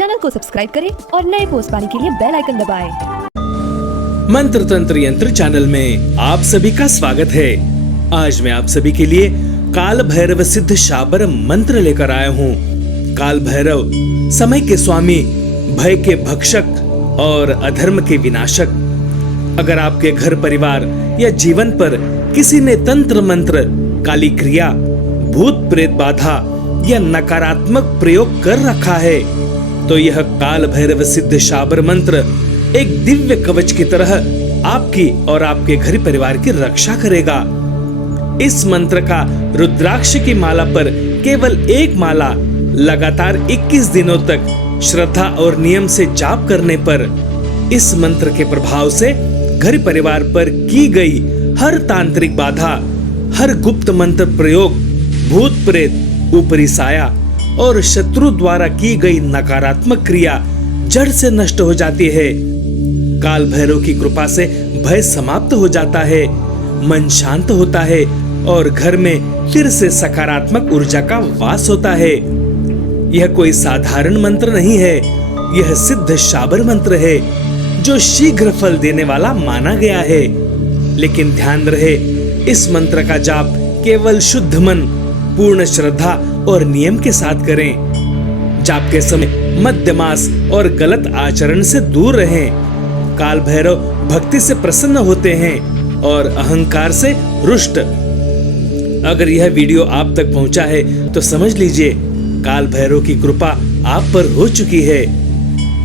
Channel को subscribe करें और नए पोस्ट पाने के लिए बेल आइकन दबाएं। मंत्र तंत्र यंत्र चैनल में आप सभी का स्वागत है। आज मैं आप सभी के लिए काल भैरव सिद्ध शाबर मंत्र लेकर आया हूँ। काल भैरव समय के स्वामी, भय के भक्षक और अधर्म के विनाशक। अगर आपके घर परिवार या जीवन पर किसी ने तंत्र मंत्र, काली क्रिया, भूत प्रेत बाधा या नकारात्मक प्रयोग कर रखा है तो यह काल भैरव सिद्ध शाबर मंत्र एक दिव्य कवच की तरह आपकी और आपके घर परिवार की रक्षा करेगा। इस मंत्र का रुद्राक्ष की माला पर केवल एक माला लगातार 21 दिनों तक श्रद्धा और नियम से जाप करने पर इस मंत्र के प्रभाव से घर परिवार पर की गई हर तांत्रिक बाधा, हर गुप्त मंत्र प्रयोग, भूत प्रेत, ऊपरी साया और शत्रु द्वारा की गई नकारात्मक क्रिया जड़ से नष्ट हो जाती है। काल भैरव की कृपा से भय समाप्त हो जाता है, मन शांत होता है और घर में फिर से सकारात्मक ऊर्जा का वास होता है। यह कोई साधारण मंत्र नहीं है, यह सिद्ध शाबर मंत्र है जो शीघ्र फल देने वाला माना गया है। लेकिन ध्यान रहे, इस मंत्र का जाप केवल शुद्ध मन, पूर्ण श्रद्धा और नियम के साथ करें। जाप के समय मध्यमास और गलत आचरण से दूर रहें। काल भैरव भक्ति से प्रसन्न होते हैं और अहंकार से रुष्ट। अगर यह वीडियो आप तक पहुंचा है तो समझ लीजिए काल भैरव की कृपा आप पर हो चुकी है।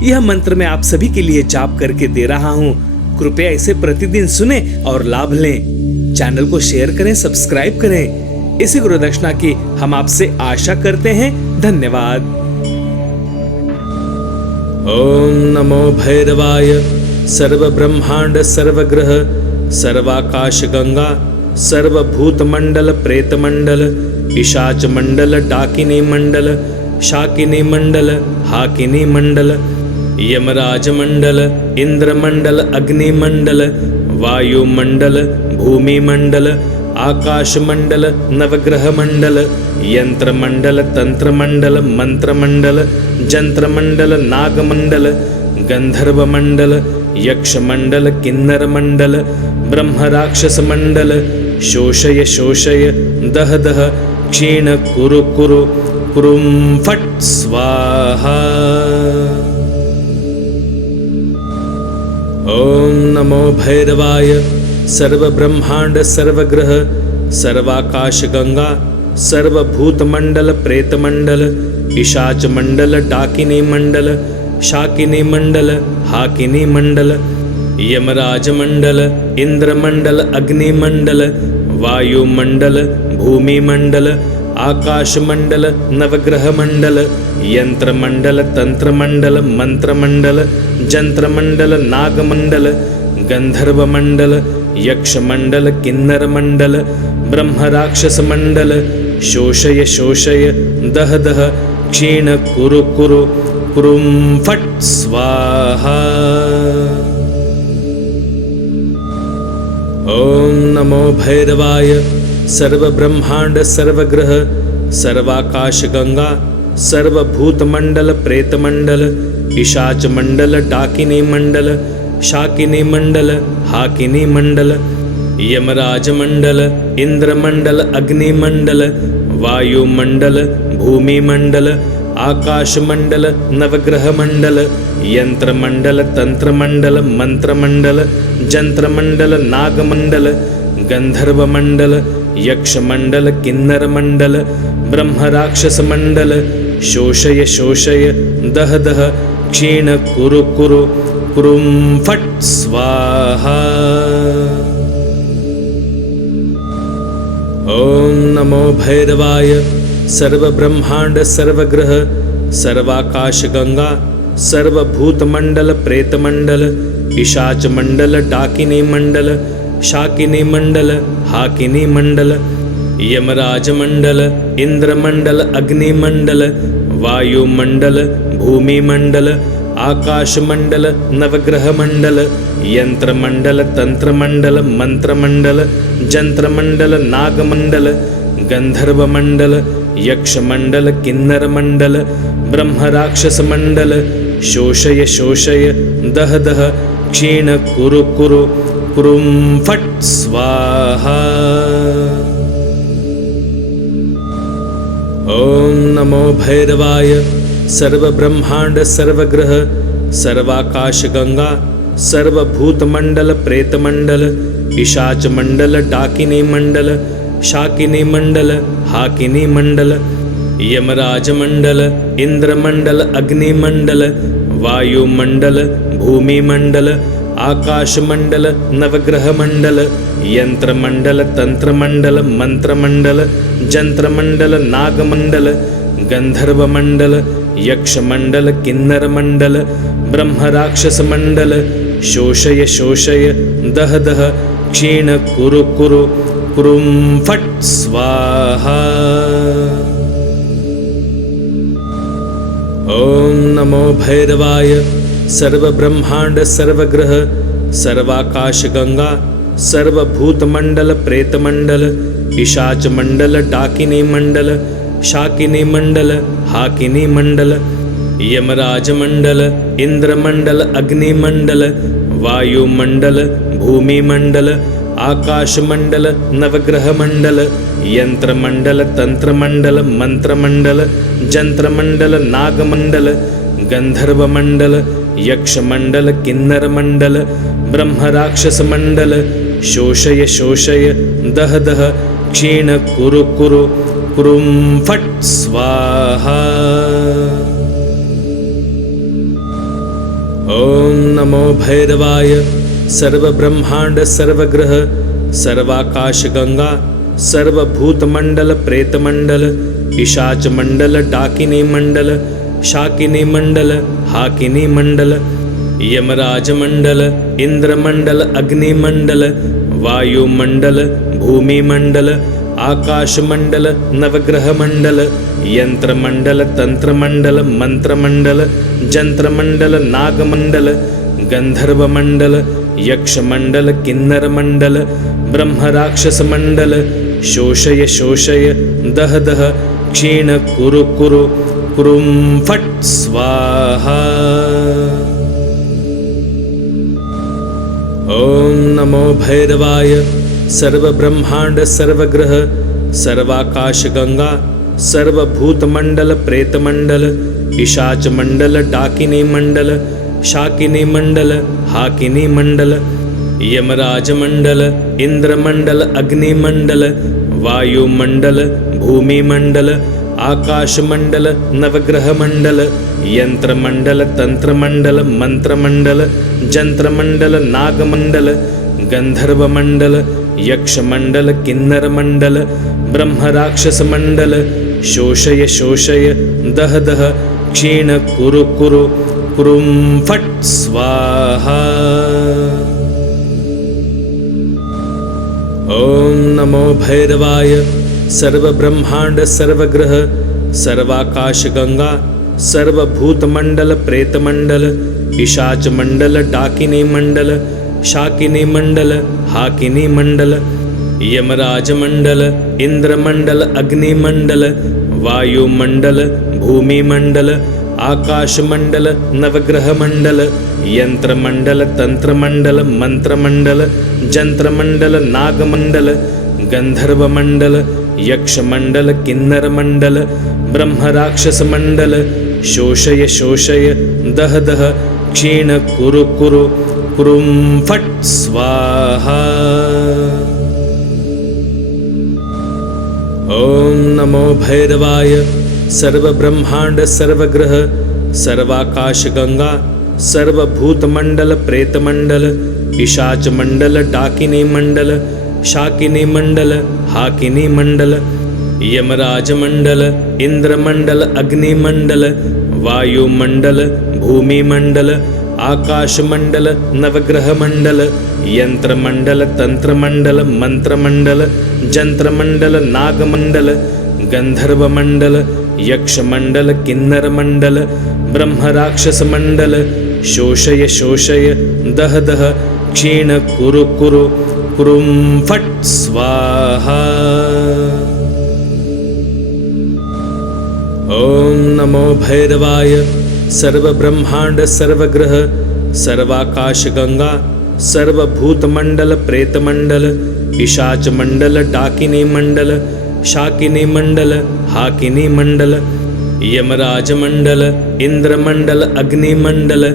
यह मंत्र मैं आप सभी के लिए जाप करके दे रहा हूँ। कृपया इसे प्रतिदिन सुने और लाभ लें। चैनल को शेयर करें, सब्सक्राइब करें। इसी गुरुदक्षिणा की हम आपसे आशा करते हैं। धन्यवाद। ओम नमो भैरवाय। सर्व ब्रह्मांड, सर्वग्रह, सर्वाकाश गंगा, सर्वभूत मंडल, प्रेत मंडल, पिशाच मंडल, डाकिनी मंडल, शाकिनी मंडल, हाकिनी मंडल, यमराज मंडल, इंद्र मंडल, अग्नि मंडल, वायु मंडल, भूमि मंडल, आकाश मंडल, नवग्रह मंडल, यंत्र मंडल, तंत्र मंडल, मंत्र मंडल, जंत्र मंडल, नाग मंडल, गंधर्व मंडल, यक्ष मंडल, किन्नर मंडल, ब्रह्म राक्षस मंडल, शोषय शोषय, दह दह, क्षीण कुरु कुरु, कुरुम फट स्वाहा। ओम नमो भैरवाय। सर्व ब्रह्मांड, सर्वग्रह, सर्वाकाश गंगा, सर्वभूत मंडल, प्रेत मंडल, पिशाच मंडल, डाकिनी मंडल, शाकिनी मंडल, हाकिनी मंडल, यमराज मंडल, इंद्र मंडल, अग्नि मंडल, वायु मंडल, भूमि मंडल, आकाश मंडल, नवग्रह मंडल, यंत्र मंडल, तंत्र मंडल, मंत्र मंडल, जंत्र मंडल, नाग मंडल, गंधर्व मंडल, यक्ष मंडल, किन्नर मंडल, ब्रह्म राक्षस मंडल, शोषय शोषय, दह दह, क्षीण कुरु कुरु, कुरुम फट स्वाहा। ओम नमो भैरवाय। सर्व ब्रह्मांड, सर्वग्रह, सर्वाकाश गंगा, सर्वभूत मंडल, प्रेत मंडल, पिशाच मंडल, डाकिनी मंडल, शाकिनी मंडल, हाकिनी मंडल, यमराज मंडल, इंद्र मंडल, अग्नि मंडल, वायु मंडल, भूमि मंडल, आकाश मंडल, नवग्रह मंडल, यंत्र मंडल, तंत्र मंडल, मंत्र मंडल, जंत्र मंडल, नाग मंडल, गंधर्व मंडल, यक्ष मंडल, किन्नर मंडल, ब्रह्म राक्षस मंडल, शोषय शोषय, दह दह, क्षीण कुरु कुरु, कुरुम फट स्वाहा। ओम नमो भैरवाय। सर्व ब्रह्मांड, सर्वग्रह, सर्वाकाश गंगा, सर्वभूत मंडल, प्रेत मंडल, पिशाच मंडल, डाकिनी मंडल, शाकिनी मंडल, हाकिनी मंडल, यमराज मंडल, इंद्र मंडल, अग्नि मंडल, वायु मंडल, भूमि मंडल, आकाश मंडल, नवग्रह मंडल, यंत्र मंडल, तंत्र मंडल, मंत्र मंडल, जंत्र मंडल, नाग मंडल, गंधर्व मंडल, यक्ष मंडल किन्नर मंडल ब्रह्म राक्षस मंडल शोषय शोषय दह दह क्षीण कुरु कुरु कुरुम फट स्वाहा। ओम नमो भैरवाय सर्व ब्रह्मांड सर्वग्रह सर्वाकाश गंगा सर्वभूत मंडल प्रेत मंडल पिशाच मंडल डाकिनी मंडल शाकिनी मंडल हाकिनी मंडल यमराज मंडल इंद्र मंडल अग्नि मंडल वायु मंडल भूमि मंडल आकाश मंडल नवग्रह मंडल यंत्र मंडल तंत्र मंडल मंत्र मंडल जंत्र मंडल नाग मंडल गंधर्व मंडल यक्ष मंडल किन्नर मंडल ब्रह्म राक्षस मंडल शोषय शोषय दह दह क्षीण कुरु कुरु कुरुम फट स्वाहा। ओम नमो भैरवाय सर्व ब्रह्मांड सर्वग्रह सर्वाकाश गंगा सर्वभूत मंडल प्रेत मंडल पिशाच मंडल डाकिनी मंडल शाकिनी मंडल हाकिनी मंडल यमराज मंडल इंद्र मंडल अग्नि मंडल वायु मंडल भूमि मंडल आकाश मंडल नवग्रह मंडल यंत्र मंडल तंत्र मंडल मंत्र मंडल जंत्र मंडल नाग मंडल गंधर्व मंडल यक्ष मंडल किन्नर मंडल ब्रह्म राक्षस मंडल शोषय शोषय दह दह क्षीण कुरु कुरु कुरुम फट स्वाहा। ओम नमो भैरवाय सर्व ब्रह्मांड सर्वग्रह सर्वाकाश गंगा सर्वभूत मंडल प्रेत मंडल पिशाच मंडल डाकिनी मंडल शाकिनी मंडल हाकिनी मंडल यमराज मंडल इंद्र मंडल अग्नि मंडल वायु मंडल भूमि मंडल आकाश मंडल नवग्रह मंडल यंत्र मंडल तंत्र मंडल मंत्र मंडल जंत्र मंडल नाग मंडल गंधर्व मंडल यक्ष मंडल किन्नर मंडल ब्रह्म राक्षस मंडल शोषय शोषय दह दह क्षीण कुरु कुरु कुरुम फट स्वाहा। ओम नमो भैरवाय सर्व ब्रह्मांड सर्वग्रह सर्वाकाश गंगा सर्वभूत मंडल प्रेत मंडल पिशाच मंडल डाकिनी मंडल शाकिनी मंडल हाकिनी मंडल यमराज मंडल इंद्र मंडल अग्नि मंडल वायु मंडल भूमि मंडल आकाश मंडल नवग्रह मंडल यंत्र मंडल तंत्र मंडल मंत्र मंडल जंत्र मंडल नाग मंडल गंधर्व मंडल यक्ष मंडल किन्नर मंडल ब्रह्म राक्षस मंडल शोषय शोषय दह दह क्षीण कुरु कुरु कुरुम फट स्वाहा। ओम नमो भैरवाय सर्व ब्रह्मांड सर्वग्रह सर्वाकाश गंगा सर्वभूत मंडल प्रेत मंडल पिशाच मंडल डाकिनी मंडल शाकिनी मंडल हाकिनी मंडल यमराज मंडल इंद्र मंडल अग्नि मंडल वायु मंडल भूमि मंडल आकाश मंडल नवग्रह मंडल यंत्र मंडल तंत्र मंडल मंत्र मंडल जंत्र मंडल नाग मंडल गंधर्व मंडल यक्ष मंडल किन्नर मंडल ब्रह्म राक्षस मंडल शोषय शोषय दह दह क्षीण कुरु कुरु कुरुम फट स्वाहा। ओम नमो भैरवाय सर्व ब्रह्मांड सर्वग्रह सर्वाकाश गंगा सर्वभूत मंडल प्रेत मंडल पिशाच मंडल डाकिनी मंडल शाकिनी मंडल हाकिनी मंडल यमराज मंडल इंद्र मंडल अग्नि मंडल वायु मंडल भूमि मंडल आकाश मंडल नवग्रह मंडल यंत्र मंडल तंत्र मंडल मंत्र मंडल जंत्र मंडल नाग मंडल गंधर्व मंडल यक्ष मंडल किन्नर मंडल ब्रह्म राक्षस मंडल शोषय शोषय दह दह क्षीण कुरु कुरु कुरुम फट स्वाहा। ओम नमो भैरवाय सर्वब्रह्मांड सर्वग्रह सर्वाकाश गंगा सर्वभूतमंडल प्रेतमंडल पिशाच मंडल डाकिनी मंडल शाकिनी मंडल हाकिनी मंडल यमराज मंडल इंद्रमंडल अग्निमंडल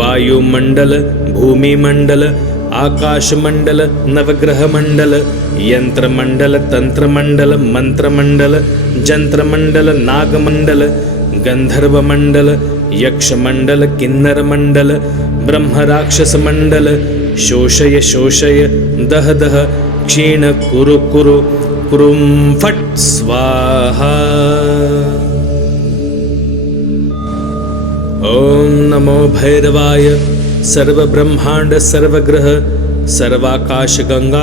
वायुमंडल भूमिमंडल आकाश मंडल नवग्रह मंडल यंत्र मंडल तंत्र मंडल मंत्र मंडल जंत्र मंडल नाग मंडल गंधर्व मंडल यक्ष मंडल किन्नर मंडल ब्रह्म राक्षस मंडल शोषय शोषय दह दह क्षीण कुरु कुरु कुरुम फट स्वाहा। ओम नमो भैरवाय सर्वब्रह्मांड सर्वग्रह सर्वाकाश गंगा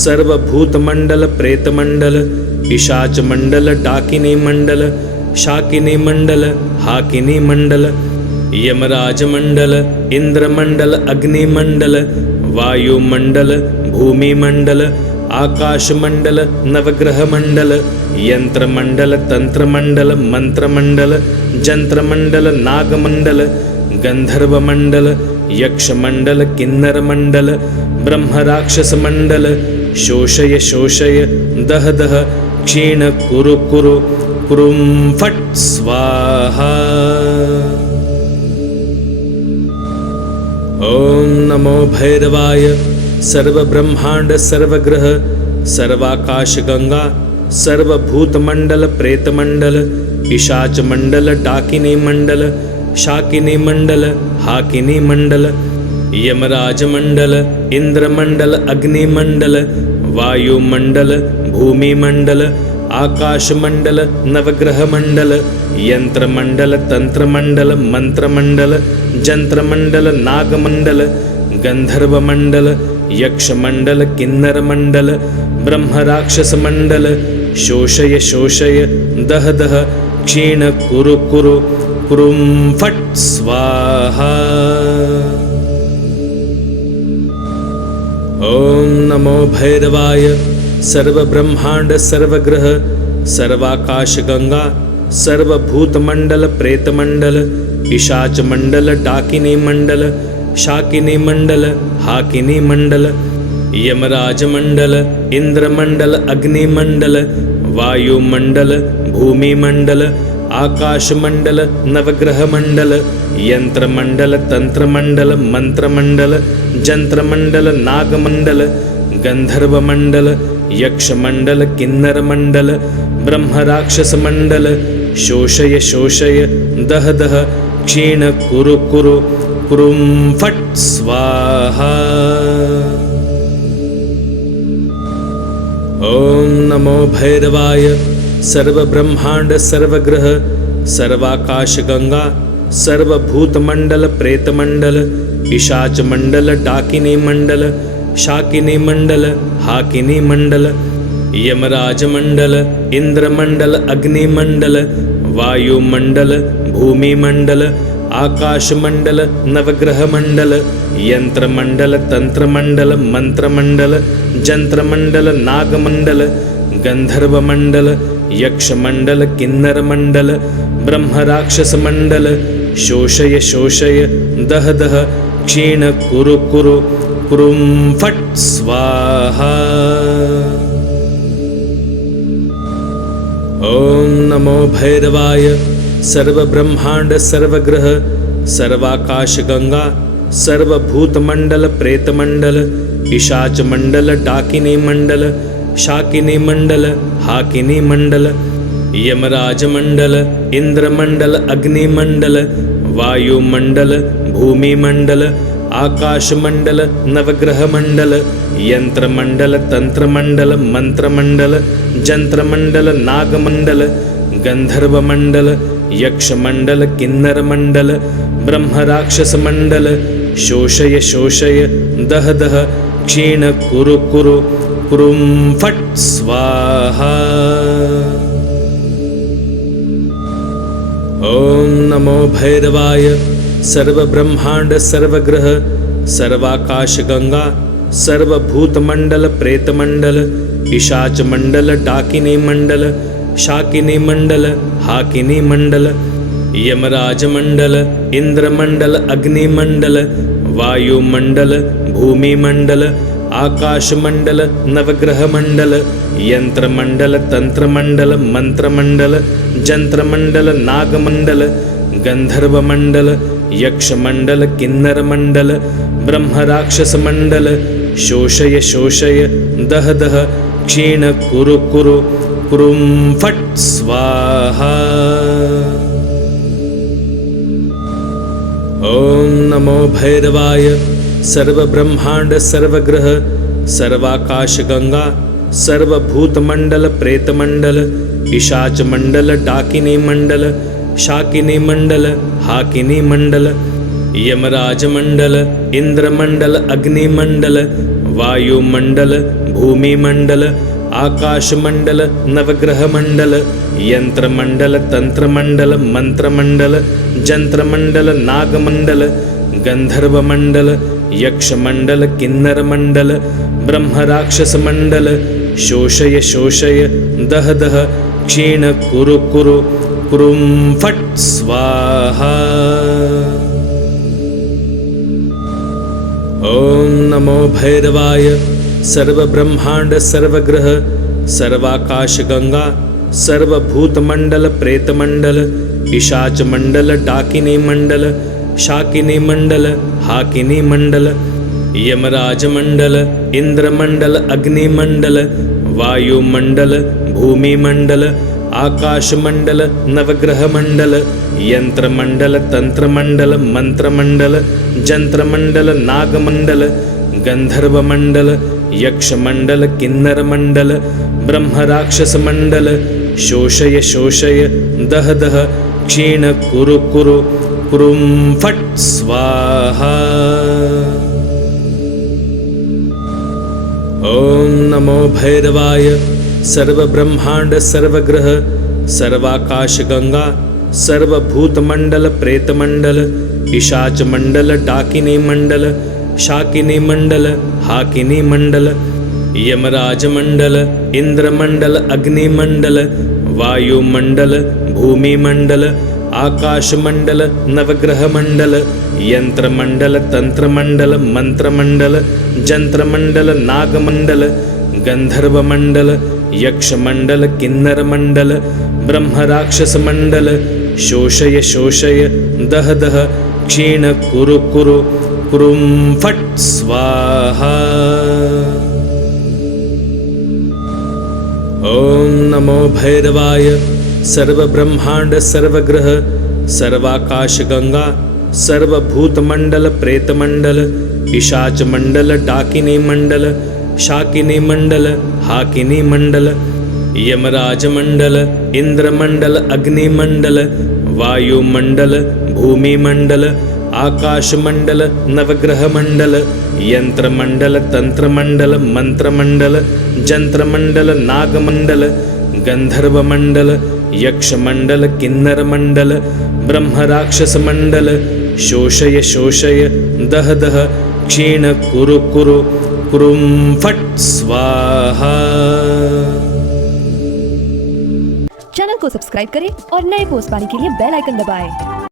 सर्वभूतमंडल प्रेतमंडल पिशाच मंडल डाकिनी मंडल शाकिनी मंडल हाकिनी मंडल यमराज मंडल इंद्रमंडल अग्निमंडल वायुमंडल भूमिमंडल आकाश मंडल नवग्रह मंडल यंत्र मंडल तंत्र मंडल मंत्र मंडल जंत्र मंडल नाग मंडल गंधर्व मंडल यक्ष मंडल किन्नर मंडल ब्रह्म राक्षस मंडल शोषय शोषय दह दह क्षीण कुरु कुरु कुरुम फट स्वाहा। ओम नमो भैरवाय सर्वब्रह्मांड सर्वग्रह सर्वाकाश गंगा सर्वभूतमंडल प्रेतमंडल पिशाच मंडल डाकिनी मंडल शाकिनी मंडल हाकिनी मंडल यमराज मंडल इंद्रमंडल अग्निमंडल वायुमंडल भूमिमंडल आकाश मंडल नवग्रह मंडल यंत्र मंडल तंत्र मंडल मंत्र मंडल जंत्र मंडल नाग मंडल गंधर्व मंडल यक्ष मंडल किन्नर मंडल ब्रह्म राक्षस मंडल शोषय शोषय दह दह क्षीण कुरु कुरु कुरुम फट स्वाहा। ओम नमो भैरवाय सर्वब्रह्मांड सर्वग्रह सर्वाकाश गंगा सर्वभूतमंडल प्रेतमंडल पिशाच मंडल डाकिनी मंडल शाकिनी मंडल हाकिनी मंडल यमराज मंडल इंद्रमंडल अग्निमंडल वायुमंडल भूमिमंडल आकाश मंडल नवग्रह मंडल यंत्र मंडल तंत्र मंडल मंत्र मंडल जंत्र मंडल नाग मंडल गंधर्व मंडल यक्ष मंडल किन्नर मंडल ब्रह्म राक्षस मंडल शोषय शोषय दह दह क्षीण कुरु कुरु कुरुम फट स्वाहा। ओम नमो भैरवाय सर्वब्रह्मांड सर्वग्रह सर्वाकाश गंगा सर्वभूतमंडल प्रेतमंडल पिशाच मंडल डाकिनी मंडल शाकिनी मंडल हाकिनी मंडल यमराज मंडल इंद्रमंडल अग्निमंडल वायुमंडल भूमिमंडल आकाश मंडल नवग्रह मंडल यंत्र मंडल तंत्र मंडल मंत्र मंडल जंत्र मंडल नाग मंडल गंधर्व मंडल यक्ष मंडल किन्नर मंडल ब्रह्म राक्षस मंडल शोषय शोषय दह दह क्षीण कुरु कुरु कुरुम फट स्वाहा। ओम नमो भैरवाय सर्वब्रह्मांड सर्वग्रह सर्वाकाश गंगा सर्वभूतमंडल प्रेतमंडल पिशाच मंडल डाकिनी मंडल शाकिनी मंडल हाकिनी मंडल यमराज मंडल इंद्रमंडल अग्निमंडल वायुमंडल भूमिमंडल आकाश मंडल नवग्रह मंडल यंत्र मंडल तंत्र मंडल मंत्र मंडल जंत्र मंडल नाग मंडल गंधर्व मंडल यक्ष मंडल किन्नर मंडल ब्रह्म राक्षस मंडल शोषय शोषय दह दह क्षीण कुरु कुरु कुरुम फट स्वाहा। ओम नमो भैरवाय सर्वब्रह्मांड सर्वग्रह सर्वाकाश गंगा सर्वभूतमंडल प्रेतमंडल पिशाच मंडल डाकिनी मंडल शाकिनी मंडल हाकिनी मंडल यमराज मंडल इंद्रमंडल अग्निमंडल वायुमंडल भूमिमंडल आकाश मंडल नवग्रह मंडल यंत्र मंडल तंत्र मंडल मंत्र मंडल जंत्र मंडल नाग मंडल गंधर्व मंडल यक्ष मंडल किन्नर मंडल ब्रह्म राक्षस मंडल शोषय शोषय दह दह क्षीण कुरु कुरु कुरुम फट स्वाहा। ओम नमो भैरवाय सर्व ब्रह्मांड सर्वग्रह सर्वाकाश गंगा सर्वभूत मंडल प्रेत मंडल पिशाच मंडल डाकिनी मंडल शाकिनी मंडल हाकिनी मंडल यमराज मंडल इंद्रमंडल अग्निमंडल वायुमंडल भूमिमंडल आकाश मंडल नवग्रह मंडल यंत्र मंडल तंत्र मंडल मंत्र मंडल जंत्र मंडल नाग मंडल गंधर्व मंडल यक्ष मंडल किन्नर मंडल ब्रह्म राक्षस मंडल शोषय शोषय दह दह क्षीण कुरु कुरु कुरुम फट स्वाहा। ओम नमो भैरवाय सर्व ब्रह्मांड सर्वग्रह सर्वाकाश गंगा सर्वभूत मंडल प्रेत मंडल पिशाच मंडल डाकिनी मंडल शाकिनी मंडल हाकिनी मंडल यमराज मंडल इंद्रमंडल अग्निमंडल वायुमंडल भूमिमंडल आकाश मंडल नवग्रह मंडल यंत्र मंडल तंत्र मंडल मंत्र मंडल जंत्र मंडल नाग मंडल गंधर्व मंडल यक्ष मंडल किन्नर मंडल ब्रह्म राक्षस मंडल शोषय शोषय दह दह क्षीण कुरु कुरु कुरुम फट स्वाहा। ओम नमो भैरवाय सर्व ब्रह्मांड सर्वग्रह सर्वाकाश गंगा सर्वभूत मंडल प्रेत मंडल पिशाच मंडल डाकिनी मंडल शाकिनी मंडल हाकिनी मंडल यमराज मंडल इंद्रमंडल अग्निमंडल वायुमंडल भूमिमंडल आकाश मंडल नवग्रह मंडल यंत्र मंडल तंत्र मंडल मंत्र मंडल जंत्र मंडल नाग मंडल गंधर्व मंडल यक्ष मंडल किन्नर मंडल ब्रह्म राक्षस मंडल शोषय शोषय दह दह क्षीण कुरु कुरु कुरुम फट स्वाहा। ओम नमो भैरवाय सर्व ब्रह्मांड सर्वग्रह सर्वाकाश गंगा सर्वभूत मंडल प्रेत मंडल पिशाच मंडल डाकिनी मंडल शाकिनी मंडल हाकिनी मंडल यमराज मंडल इंद्रमंडल अग्निमंडल वायुमंडल भूमिमंडल आकाश मंडल नवग्रह मंडल यंत्र मंडल तंत्र मंडल मंत्र मंडल जंत्र मंडल नाग मंडल गंधर्व मंडल यक्ष मंडल किन्नर मंडल ब्रह्म राक्षस मंडल शोषय शोषय दह दह क्षीण कुरु कुरु कुरुम फट स्वाहा। चैनल को सब्सक्राइब करें और नए पोस्ट पाने के लिए बेल आइकन दबाएं।